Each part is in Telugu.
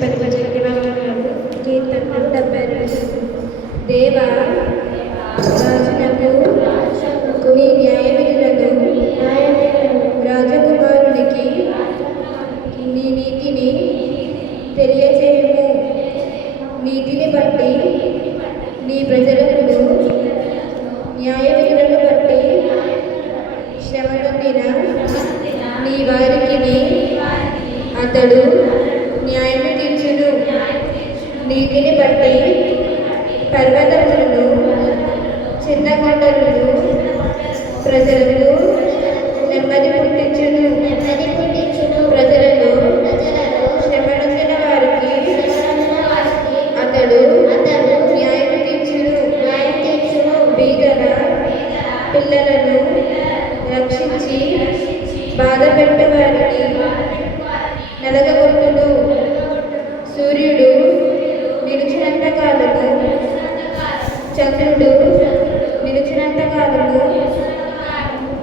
కీర్తనలు 72. దేవా, రాజునకు నీ న్యాయ విధులను, రాజకుమారునికి నీ నీతిని తెలియజేయము. నీతిని బట్టి నీ ప్రజలకు, న్యాయ విధులను బట్టి శ్రమ నొందిన నీ వారికి అతడు న్యాయము తీర్చును. నీతిని బట్టి పర్వతములను, చిన్న కొండలను ప్రజలకు నెమ్మది పుట్టించును. ప్రజలను శ్రమ నొందిన వారికి అతడు న్యాయము తీర్చును. బీదల పిల్లలను రక్షించి బాధ పెట్టు వారిని నలగగొట్టును. సూర్యుడు నిలిచినంత కాలము, చంద్రుడు నిలిచినంత కాలము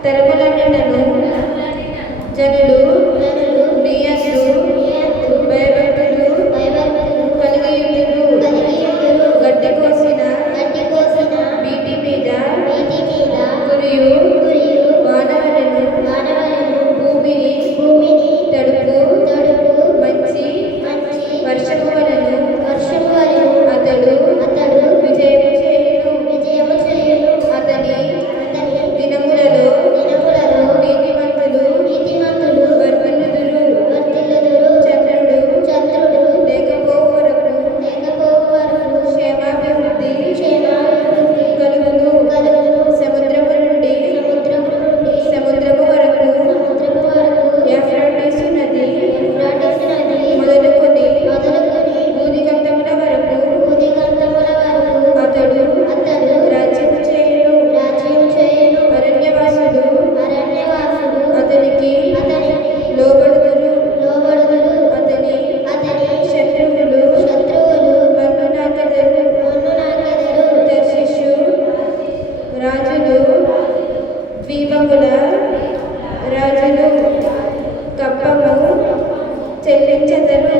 తరములన్నిటను జనులు నీ యందు భయభక్తులు కలిగి ఉండును. గడ్డి కోసిన వీటి మీద కురియు వానవలను భూమిని తడుపు మంచి వర్షము వలన అతడు విజయము చేయును. అతని దినములలో నీతిమంతులు వర్ధిల్లుదురు. చంద్రుడు లేకపోవు వరకు క్షేమాభివృద్ధి కలుగును. సముద్రము నుండి సముద్రము వరకు యూఫ్రటీసు నది మొదలుకొని భూదిగంతముల వరకు అతడు రాజ్యము చేయును. అరణ్యవాసులు అతనికి లోబడుదురు. అతని శత్రువులు మన్ను నాకెదరు. తర్షీషు రాజులు, ద్వీపముల రాజులు కప్పము చెల్లించెదరు.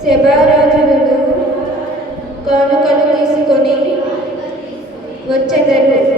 సెబారాజులను కానుకలు తీసుకొని వచ్చెదరు.